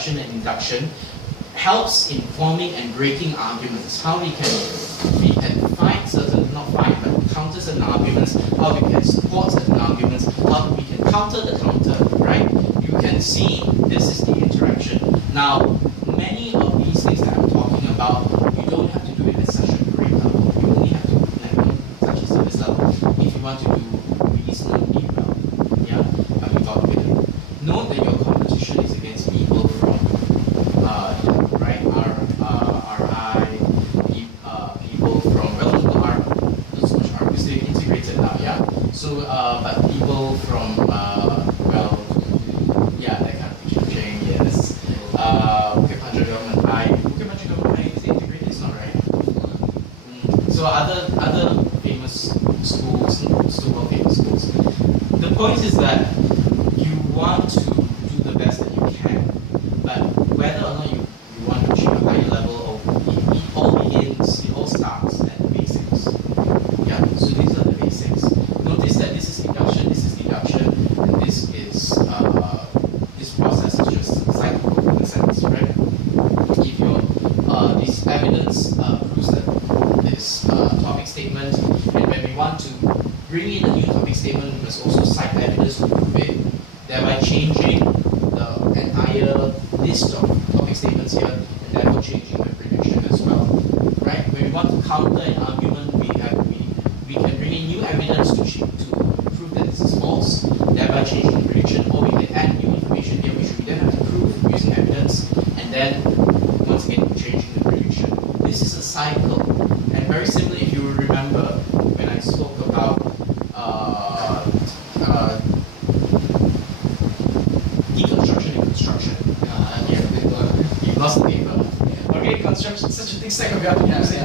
deduction and induction helps in forming and breaking arguments. How we can find certain, not find, but counter certain arguments, how we can support certain arguments, how we can counter the counter, right? You can see this is the interaction. Now, many of these things that I'm talking about, you don't have to do it at such a great level. You only have to, like, such a service level, if you want to do reasonably well. Yeah, but we got with it. Note that your competition is against people from right, RI, people from, well, not so much R, because they've integrated now, yeah. So, but people from, well, yeah, that kind of teaching, yes. Bukit Panjang Government High. Bukit Panjang Government High is integrated, it's not right. So other famous schools, so-called famous schools. The point is that you want to do the best that you can, but whether or not you want to achieve a higher level, it all begins, it all starts at the basics. Yeah, so these are the basics. Notice that this is deduction, and this is this process is just cyclical in a sense, right? If your this evidence proves that this topic statement, and when we want to bring in a new topic statement, we must also cite evidence to prove it, thereby changing the entire list of topic statements here, and therefore changing the prediction as well. Right? When we want to counter an argument, we can bring in new evidence to prove that this is false, thereby changing the prediction, or we can add new information here which we then have to prove using evidence, and then once again changing the prediction. This is a cycle, and very similarly, if you remember when I spoke about deconstruction and construction. You lost the paper. Okay, construction, such a thick stack of you have to use it.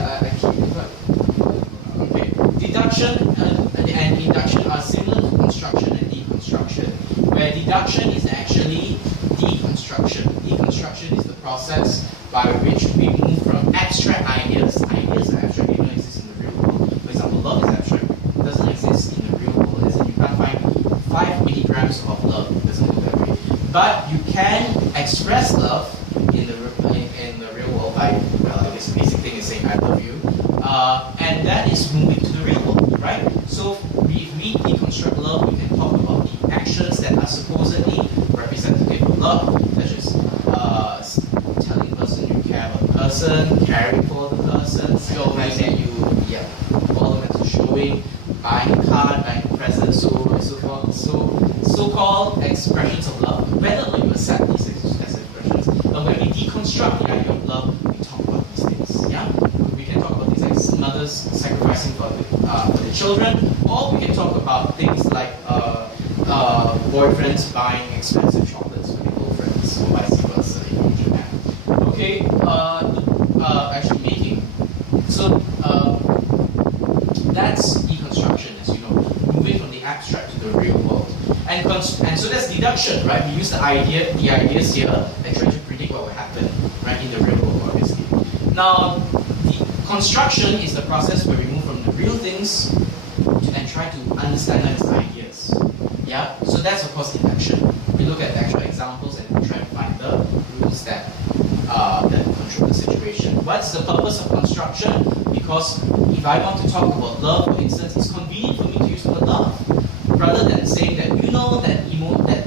Okay, deduction and induction are similar to construction and deconstruction, where deduction is actually deconstruction. Deconstruction is the process by which we move from abstract ideas. Ideas are abstract, they don't exist in the real world. For example, love is abstract, it doesn't exist in the real world. As in, you can't find 5 milligrams of love, it doesn't go that way. But you can express love in the real world by, well, I guess the basic thing is saying I love you. And that is moving to the real world, right? So if we deconstruct love, we can talk about the actions that are supposedly representative of love, such as telling the person you care about the person, caring for the person, showing that you follow them to showing, buying a card, buying a present, so on and so forth. So-called expressions of love, whether or not you accept these as expressions. But when we deconstruct the idea of love, we talk about these things. Yeah, we can talk about things like mothers sacrificing for the children, or we can talk about things like boyfriends buying expensive chocolates for their girlfriends, or vice versa in Japan. Okay, actually making. So that's deconstruction, as you know, moving from the abstract to the real world. And so that's deduction, right? We use the ideas here and try to predict what will happen, right, in the real world, obviously. Now, the construction is the process where we move from the real things and try to understand them as ideas. Yeah? So that's, of course, deduction. We look at the actual examples and we try to find the rules that control the situation. What's the purpose of construction? Because if I want to talk about love, for instance, it's convenient for me to use the word love, rather than saying that, you know, that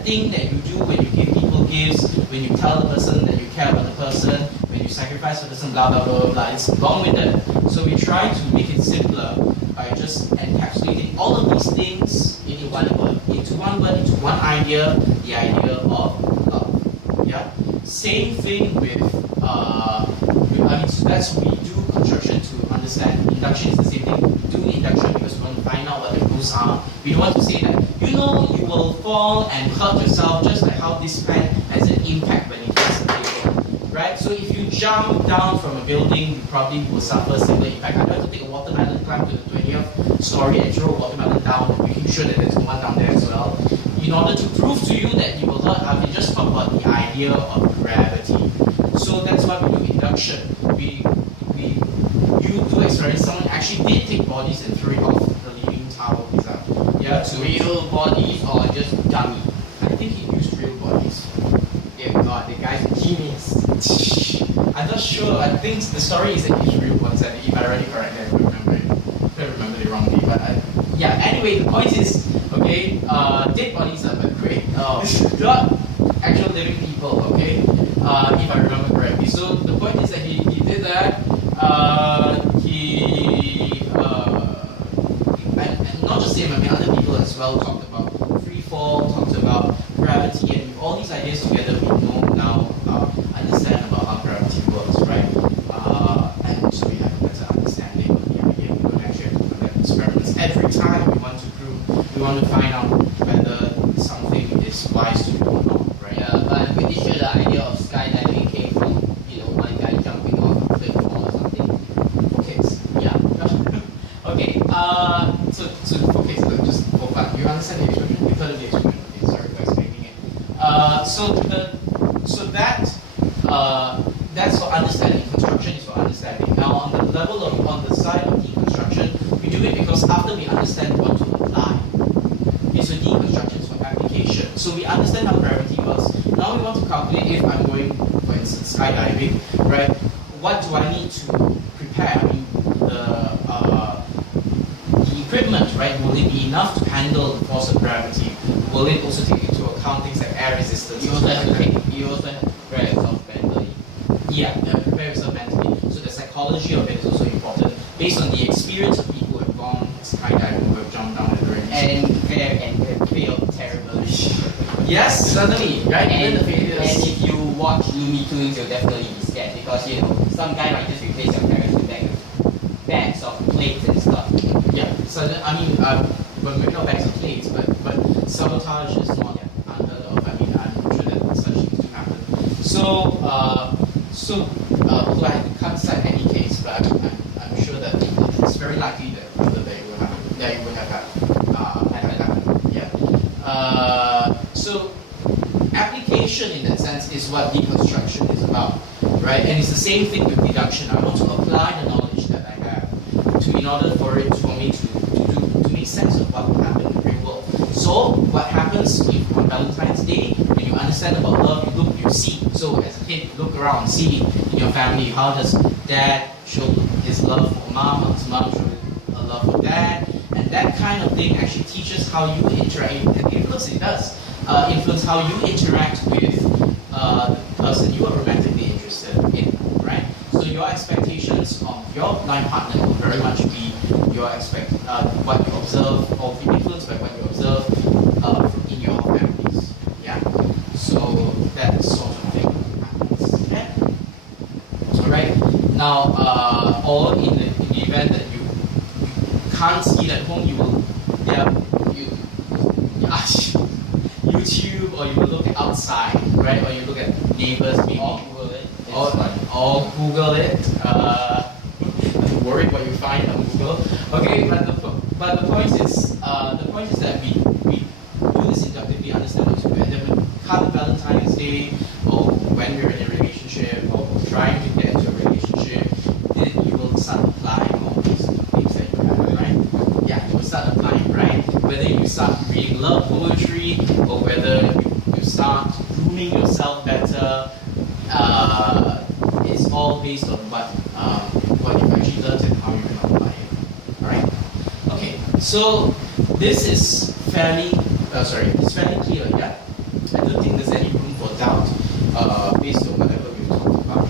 thing that you do when you give people gifts, when you tell the person that you care about the person, when you sacrifice for the person, blah, blah, blah, blah, it's long-winded. So we try to make it simpler by just encapsulating all of these things into one word, into one idea, the idea of love. Yeah? Same thing with, so that's what we do construction to understand. Induction is the same thing. Doing induction because we want to find out what the rules are. We don't want to say that, you know, you will fall and hurt yourself just like how this pen has an impact when it hits the table. Right? So if you jump down from a building, you probably will suffer a similar impact. I don't have to take a watermelon, climb to the 20th story and throw a watermelon down, making sure that there's one down there as well. In order to prove to you that you will hurt, I will just talk about the idea of gravity. So that's why we do induction. You do experiment. Someone actually did take bodies and throw it off the leaning tower. Yeah, to real bodies or just dummy? I think he used real bodies. If not, the guy guy's a genius. I'm not sure. I think the story is that he's real once, and if I read it correctly, I don't remember it wrongly. But yeah. Anyway, the point is, okay, dead bodies are great. Not actual living people. Okay, if I remember correctly. So the point is that he did that. And not just him. I mean, other people as well talked about free fall, talked about gravity, and with all these ideas together, we know now, understand about how gravity works, right? And so we have a better understanding of the idea. We don't actually have to conduct experiments every time we want to prove, we want to find out whether something is wise to do or not, right? Yeah, but I'm pretty sure the idea of skydiving came from, one guy jumping off a cliff or something. Okay. Yeah. Okay. So just for fun, you understand the experiment? You've heard of the experiment? Okay, sorry for explaining it. That's for understanding. Construction is for understanding. Now, on the side of deconstruction, we do it because after we understand, we want to apply. Okay, so deconstruction is for application. So we understand how gravity works. Now we want to calculate if I'm going, for instance, skydiving, right? What do I need to prepare? I mean, the equipment, right? Will it be enough to handle the force of gravity? Will it also take into account things like air resistance? You also have to prepare yourself mentally. Yeah, prepare yourself mentally. So the psychology of it is also important, based on the experience of people who have gone skydiving, who have jumped down the range. And failed terribly. Yes, certainly, right? And Even the failures. if you watch Looney Tunes, you'll definitely be scared because some guy might just replace your parachute bag with bags of plates and stuff. Yeah, so well, maybe not bags of plates, but sabotage is not unheard of. I mean, I'm sure that such things do happen. Although I can't cite any case, but I'm sure that it's very likely that they will happen. That it would have happened. Yeah. So application in that sense is what deconstruction is about, right? And it's the same thing with deduction. I want to apply the knowledge that I have in order for me to make sense of what will happen in the real world. So what happens if on Valentine's Day, when you understand about love, you see. So as a kid, you look around, see in your family, how does dad show his love for mom, or does mom show a love for dad, and that kind of thing actually teaches how you interact, and influence how you interact with the person you are romantically interested in, right? So your expectations of your life partner will very much be what you observe, or be influenced by what you observe in your families. Yeah. So that sort of thing happens. Yeah. All right. Now, or in the event that you can't see it at home, you will YouTube, or you will look at outside, right? Or you look at neighbors, maybe. Or Google it. Or Google it. Don't worry what you find on Google. Okay, but the point is that we do this inductively, understand what to do, and then when come Valentine's Day, or when we're in a relationship, or trying to get into a relationship, then you will start applying all these things that you have, right? Yeah, you will start applying, right? Whether you start reading love poetry, or whether you start grooming yourself better, it's all based on what you've actually learned and how you can apply it. Alright? Okay, so this is fairly clear, yeah? I don't think there's any room for doubt based on whatever we've talked about.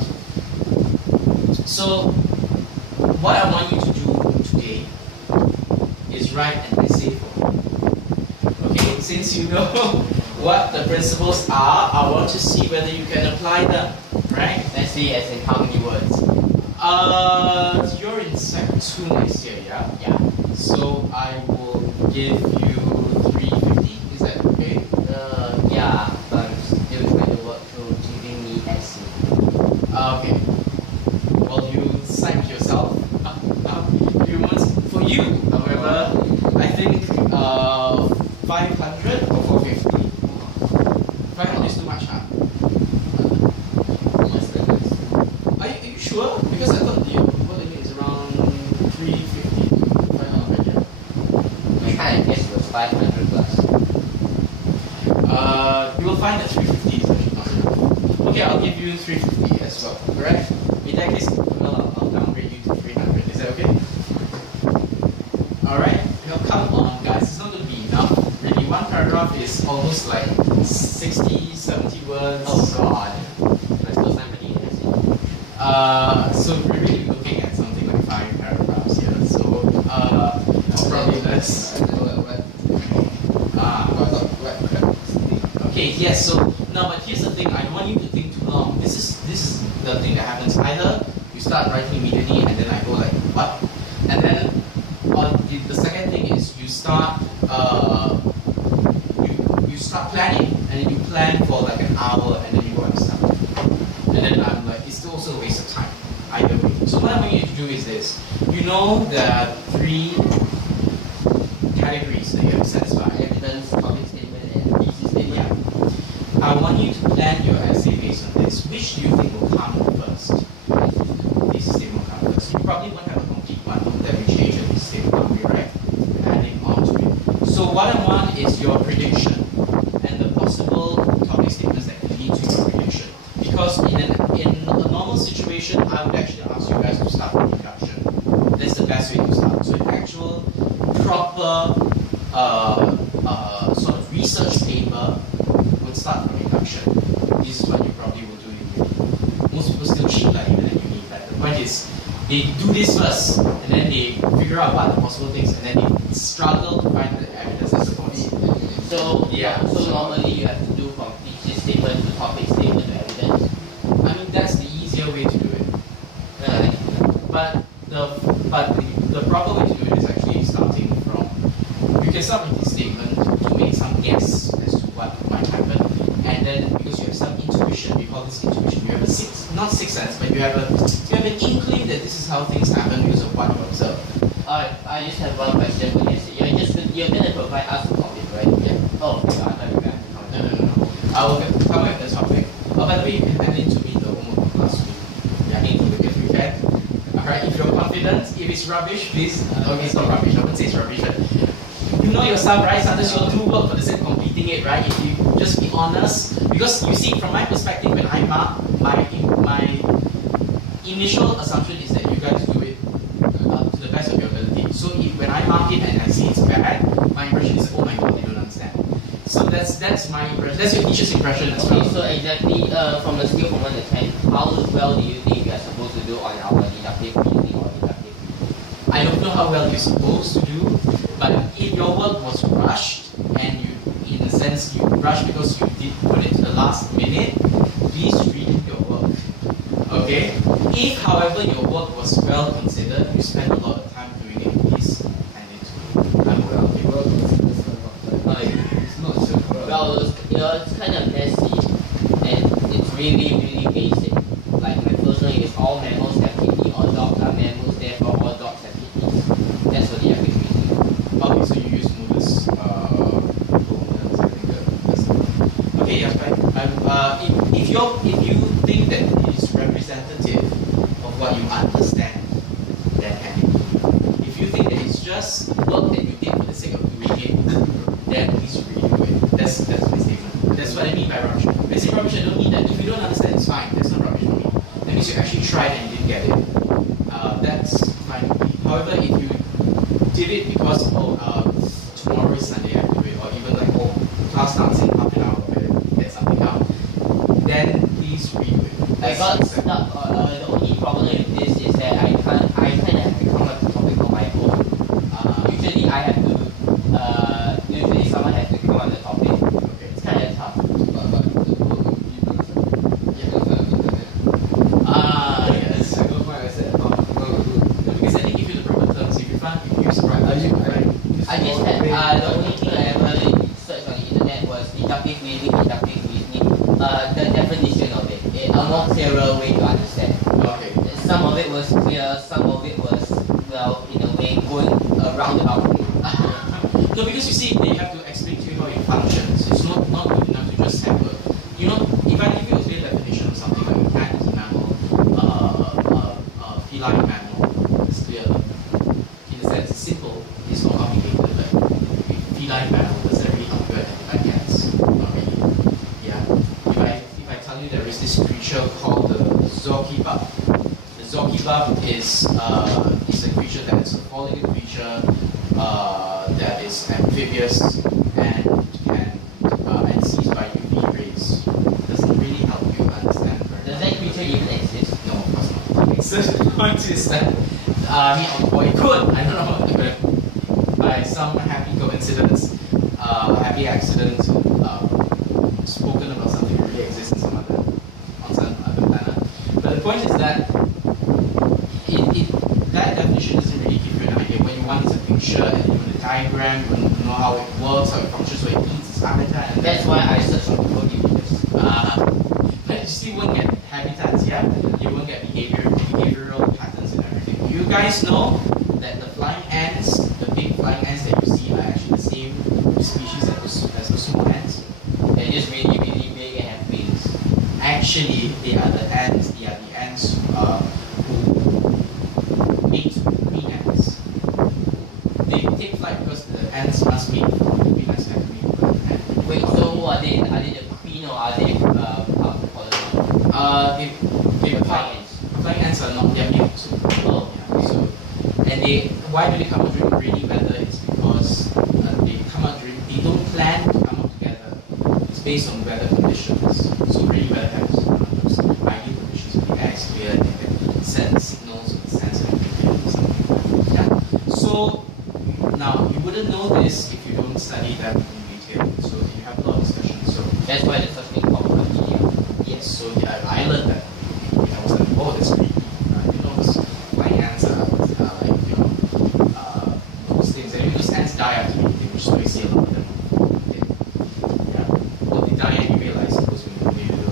So, what I want you to do today is write an essay for me. Okay, since you know what the principles are, I want to see whether you can apply them, right? Let's see, as in how many words? You're in Sec 2 next year, yeah? Yeah. So I will give you 350, is that okay? Yeah, but I'm still trying to work through giving me essay. Okay. Well, you psych yourself. For you, however, I think 500 or 450. 500 is too much, huh? Are you sure? Because I thought the limit is around 350 to 500, yeah. I kind of guess it was 500 plus. You will find that 350 is actually not enough. Okay, I'll give you 350 as well, correct? In that case, well, I'll downgrade you to 300. Is that okay? Alright, now come on guys, it's not going to be enough. Really, one paragraph is almost like 60, 70 words. Oh god. Let's go somebody. So we're really looking at something like 5 paragraphs here. So probably less. Okay, yes, so now but here's the thing, I don't want you to think too long. This is the thing that happens. Either you start writing immediately and then I go like, what? And then the second thing is you start you start planning and then you plan for like an hour and then you go and start. And then I'm like, it's also a waste of time. Either way. So what I want you to do is this. You know there are 3 categories that you have to satisfy. Evidence, topic statement, and thesis statement. Yeah. I want you to plan your essay based on this. Which do you think will come first? Thesis statement will come first. You probably won't have a complete one. That will change a thesis statement boundary, right? Adding on to it. So what I want is your prediction and the possible topic statements that can lead to your prediction. Because in a normal situation, I would actually ask you guys to start with deduction. That's the best way to start. So an actual proper sort of research paper would start from deduction. This is what you probably will do in uni. Most people still cheat like even in uni, but the point is they do this first and then they figure out what are the possible things and then they struggle to find the evidence that supports it. So so normally you have to do from thesis statement to topic statement to evidence. I mean that's the easier way to do it. But the proper way to do it is actually starting from, you can start with this statement to make some guess as to what might happen, and then because you have some intuition, we call this intuition, you have not sixth sense, but you have an inkling that this is how things happen because of what you observe. Alright, I just have one question for you. You're gonna provide us a topic, right? Yeah. Oh, I thought you were going to comment. No. I will come up with the topic. Oh, by the way, you can hand in to me the homework of last week. Yeah, I need to look at you can. Alright, if you're confident, if it's rubbish, please. Okay, it's not rubbish, I wouldn't say it's rubbish. But you know yourself, right? Sometimes you'll do work for the sake of completing it, right? If you just be honest. Because you see, from my perspective, when I mark, my initial assumption is that you guys do it to the best of your ability. So when I mark it and I see it's bad, my impression is, oh my god, they don't understand. So that's my impression. That's your teacher's impression as well. Okay, so exactly from a scale from 1 to 10, how well do you think we are supposed to do on our deductive reasoning or deductive? I don't know how well you're supposed to do, but if your work was rushed and you, in a sense, you rushed because you did put it to the last minute, please read your work. Okay? If, however, your work was well considered, you spent a lot of time doing it, please hand it to me. I'm well. Well, it's kind of messy and it's really basic. Like my first one is all mammals have kidneys, all dogs are mammals, therefore all dogs have kidneys. That's what the epic reasoning. Okay, so you use modus I think that's okay, yeah, fine. If you think that it is representative of what you understand, then hand it to me. If you think that it's just work that you did for the sake of doing it, then please redo it. That's my statement. That's what I mean by rubbish. When I say rubbish, I don't mean that if you don't understand, it's fine. That's not rubbish for me. That means you actually tried and you didn't get it. That's fine with me. However, if you did it because tomorrow is Sunday, I have to do it, or even like class starts in half an hour, get something out, then please redo it. I got stuck. The only problem with this is that I kind of have to come up with a topic on my own. Usually I have to. Usually someone has to come up with a topic. Okay. It's kind of tough. Yes. Because I think if you the proper terms, if you use the right terms, I just had the only thing I ever searched on the internet was deductive reasoning. The definition of it. A more clearer way to understand. Okay. Some of it was clear, some of it was, well, in a way, going a roundabout way. No, because you see, they have to explain to you how it functions. It's not good enough to just have a, if I give you a clear definition of something like a cat is a mammal, feline mammal, it's clear. In a sense, it's simple, it's not complicated. Like, feline mammal, does that really help you identify cats? Not really. Yeah. If I tell you there is this tree creature called the Zorkibab. The Zorkibab is a creature that is a four-legged creature that is amphibious and can and sees by UV rays. Doesn't really help you understand. Does that creature even exist? No, of course not. So the point is that or it could, I don't know, but by some happy coincidence, happy accident, spoken about something that really exists in on some other planet. But the point is that that definition doesn't really give you an idea. What you want is a picture and you want a diagram, you want to know how it works, how it functions, what it eats, its habitat. And that's why I search on Google Images. But you still won't get habitats, yeah? You won't get behavioral patterns and everything. You guys know that the flying ants, the big flying ants that you see are actually the same species as the small ants. They're just really, really big and have wings. Actually, they are the ants who mate queen ants. They take flight because the ants must mate for the queen ants and mate for the ant. Wait, so are they the queen or are they part of the colony? The flying ants are not, they're male too. Oh. Yeah, so, and why do they come out during rainy weather? It's because they don't plan to come out together. It's based on weather conditions. So rainy weather has those ideal conditions where the air is clear and they can send signals with the sensor and something like that. Yeah. So now you wouldn't know this if you don't study them in detail. So you have a lot of discussions. So That's why there's such thing called media. yes, so yeah, I learned that. I was like, oh, that's pretty. You know, those flying ants are like, you know, those things. And those ants die after eating, which is why you see a lot of them. Yeah. Well, they die and you realize it goes when you do.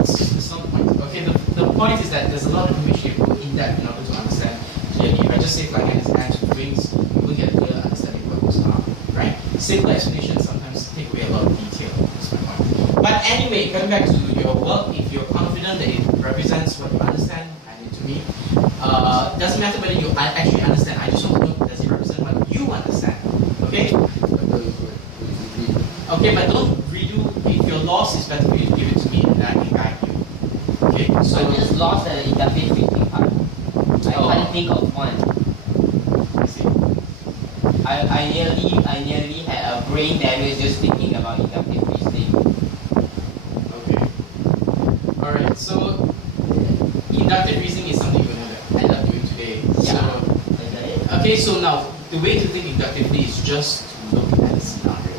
It's not the point. Okay, the point is that there's a lot of information you go in depth in order to understand clearly. If I just say flying ants, ants with wings, you will get a clear understanding of what those are, right? Simple explanations sometimes take away a lot of detail. That's my point. But anyway, going back to your work, if you're confident that it represents what you understand, hand it to me. Doesn't matter whether you actually understand. I just want to know, does it represent what you understand? Okay? Okay, but don't redo. If you're lost, it's better for you to give it to me and then I can guide you. Okay? So I'm just lost at the inductive reasoning part. I can't think of one. I see. I nearly had a brain damage just thinking about inductive reasoning. Okay. Alright, so inductive reasoning is something you're going to end up doing today. Yeah. So, okay, so now the way to think inductively is just to look at the scenario.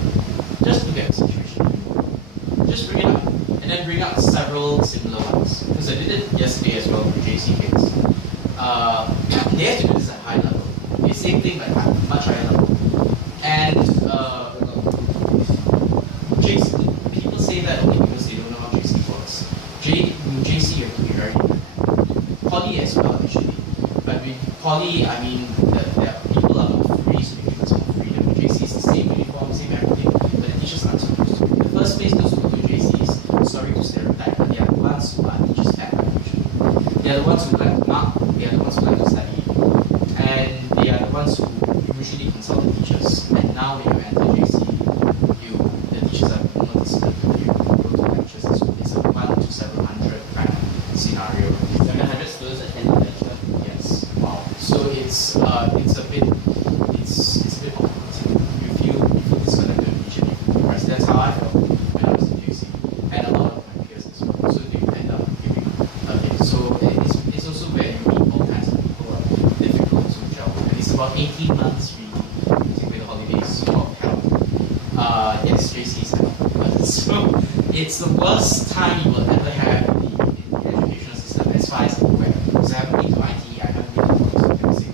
Just look at the situation. Just bring it up. And then bring up several similar ones. Because I did it yesterday as well with JC kids. They have to do this at high level. The same thing but at much higher level. And JC, people say that only because they don't know how JC works. JC you have to be very independent. Poly as well actually. But with Poly, I mean, the people are more free, so they give us more freedom. JC is the same uniform, same everything, but the teachers aren't supposed to. In the first place, those who go to JCs, sorry to stereotype, but they are the ones who are teachers' pet usually. They are the ones who like to mark, they are the ones who like to study. And they are the ones who usually consult the teachers. And now when you enter JC, the teachers are more disciplined with you. You go to lectures, it's a 1 to 700 kind of scenario. 700 students attend the lecture. Yes. Wow. So it's a bit awkward. You feel disconnected with each and every class. That's how I felt when I was in JC, and a lot of my peers as well. So they end up giving up. Okay. So it's also where you meet all kinds of people who are difficult to gel with. And it's about 18 months really. Take away the holidays of hell. Yes, JC is hell. But so it's the worst time you will ever have in the educational system as far as I'm aware. Because I haven't been to IT, I haven't been to policy,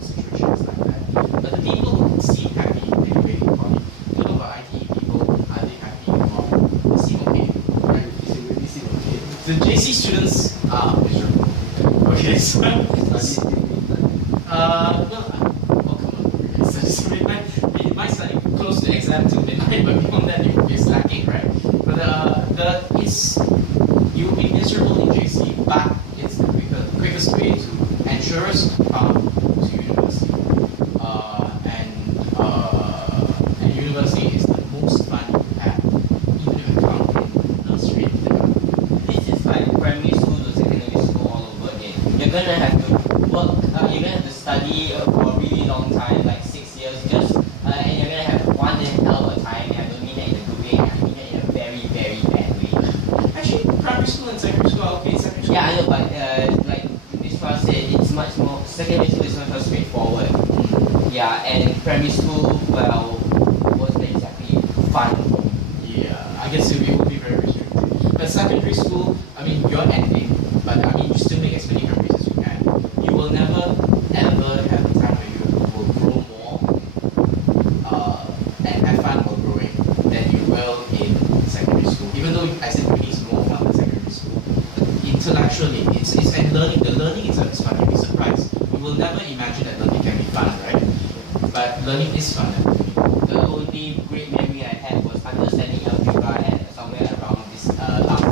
situations like that. But the people who seem happy anyway in poly, you know about IT people, are they happy or they seem okay? Right? They really seem okay. The JC students are miserable. Okay, so oh come on, studies midnight. You might study close to exam till midnight, but beyond that you're slacking, right? But you'll be miserable in JC, but it's the quickest way to ensure us to come to university. And university is the most fun you have, even if you count in nursery and kindergarten. you're gonna have to work. You're gonna have to study for a really long time, like 6 years, just and you're gonna have one hell of a time. And I don't mean that in a good way. I mean that in a very, very bad way. Actually, primary school and secondary school are okay. Secondary school. Yeah, I know, but like this one said, it's much more. Secondary school is much more straightforward. Yeah, and primary school, well, wasn't exactly fun. Yeah, I guess it would be very restrictive. But secondary school, I mean, you're ending, but I mean, you still make as many memories as you can. You will never, ever have a time where you will grow more and have fun while growing than you will in secondary school. Even though I said uni is more fun than secondary school, intellectually, it's and learning. The learning itself is fun. You'll be surprised. You will never imagine that learning can be fun, right? But learning is fun. The only great memory I had was understanding algebra at somewhere around this last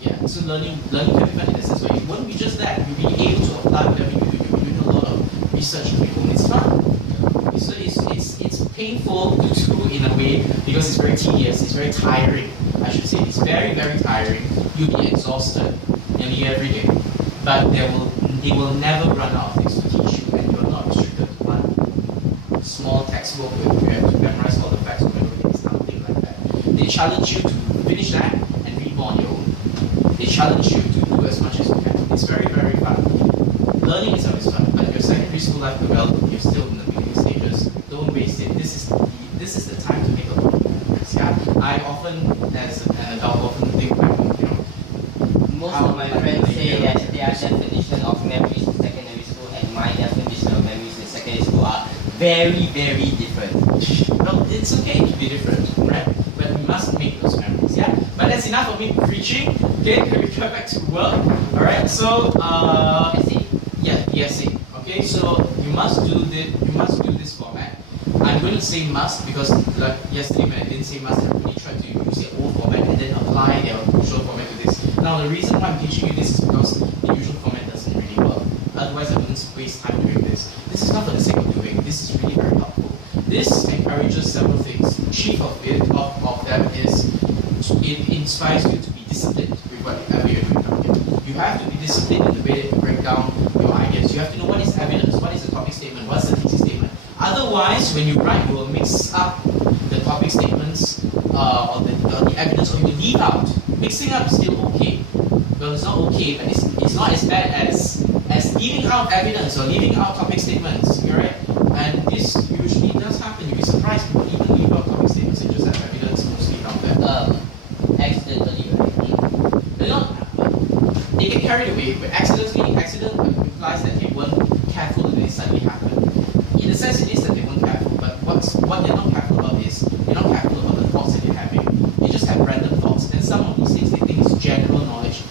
year. Yeah. So learning can be fun in the sense where it won't be just that. You'll be able to apply whatever you do. You'll be doing a lot of research on your own. It's fun. So it's painful to do in a way because it's very tedious. It's very tiring. I should say it's very, very tiring. You'll be exhausted nearly every day. But they will never run out of things to teach you, and you're not restricted to one small textbook where you have to memorize all the facts or everything. It's nothing like that. They challenge you to finish that and read more on your own. They challenge you to do as much as you can. It's very, very fun. Learning is always fun, but your secondary school life, well, you're still in the beginning stages. Don't waste it. This is the time to make a lot of memories. Yeah, I often, as an adult, often think back, Most of my friends say that their definition of memories in secondary school and my definition of memories in secondary school are very, very different. No, it's okay to be different, right? But we must make those memories, yeah? But that's enough of me preaching. Okay, can we come back to work? Alright, so Essay. yeah, the essay. Okay, so you must do this format. I'm going to say must because like yesterday when I didn't say must, everybody tried to use their old format and then apply their usual format to this. Now the reason why I'm teaching you this is because the usual format doesn't really work. Otherwise I wouldn't waste time doing this. This is not for the sake of doing. This is really very helpful. This encourages several things. Chief of them is it inspires you to be disciplined with whatever you're doing now. You have to be disciplined in the way that you break down your ideas. You have to know what is evidence, what is the topic statement, what's the thesis statement. Otherwise, when you write, you will mix up the topic statements or the evidence, or you will leave out. Mixing up is still okay. Well, it's not okay, but it's not as bad as leaving out evidence or leaving out topic statements. You're right, and this usually does happen. You'll be surprised people even leave out topic statements and just have evidence mostly out there. Accidentally, right? They're not. They get carried away, but accident implies that they weren't careful and it suddenly happened. In a sense, it is that they weren't careful, but what they're not careful about is they're not careful about the thoughts that they're having. They just have random thoughts, and some of these things they think is general knowledge.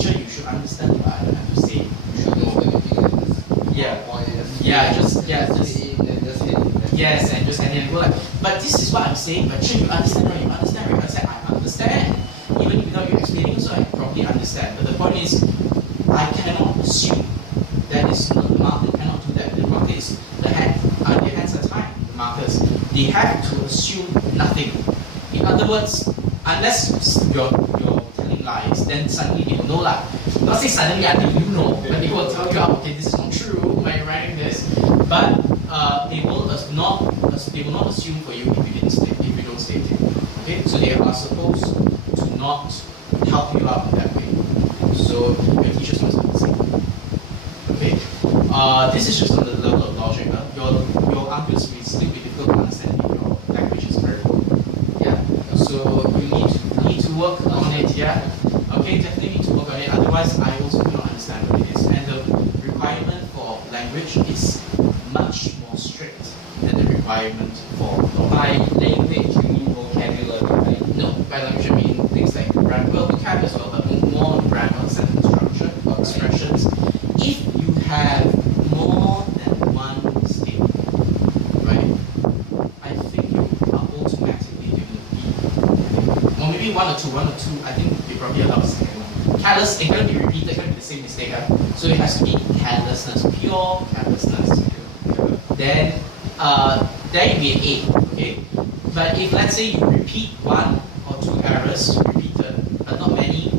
Sure, you should understand what I don't have to say. You should know everything. Just yes, and just and then go like, but this is what I'm saying. But sure, you understand, right? You understand, right? I said I understand. Even without you explaining, so I probably understand. But the point is, I cannot assume that is not the market cannot do that. The market is their hands are tied. The markers they have to assume nothing. In other words, unless you're telling lies, then suddenly they will know lah. Not say suddenly until you know, but they will tell you, okay, this is not true when you're writing this. But they will not assume for you if you don't state it. Okay, so they are supposed to not help you out in that way. So your teachers must be the same. Okay, this is just on the level of logic. Your arguments will still be difficult to understand if your language is very good. Yeah, so you need to work on it. Yeah, okay, definitely need to work on it. Otherwise, I also do not understand what it is. And the requirement for language is much more strict than the requirement for law. By language, you mean vocabulary, right? No, by language I mean things like grammar, well, vocab as well, but more on grammar, sentence structure, or expressions. If you have more than one statement, right, I think you are automatically given a B. Or maybe one or two, I think you probably allow a second one. Careless, it's going to be repeated, it's going to be the same mistake. So it has to be carelessness, pure carelessness. Then you be an A, okay? But if let's say you repeat one or two errors repeated, but not many,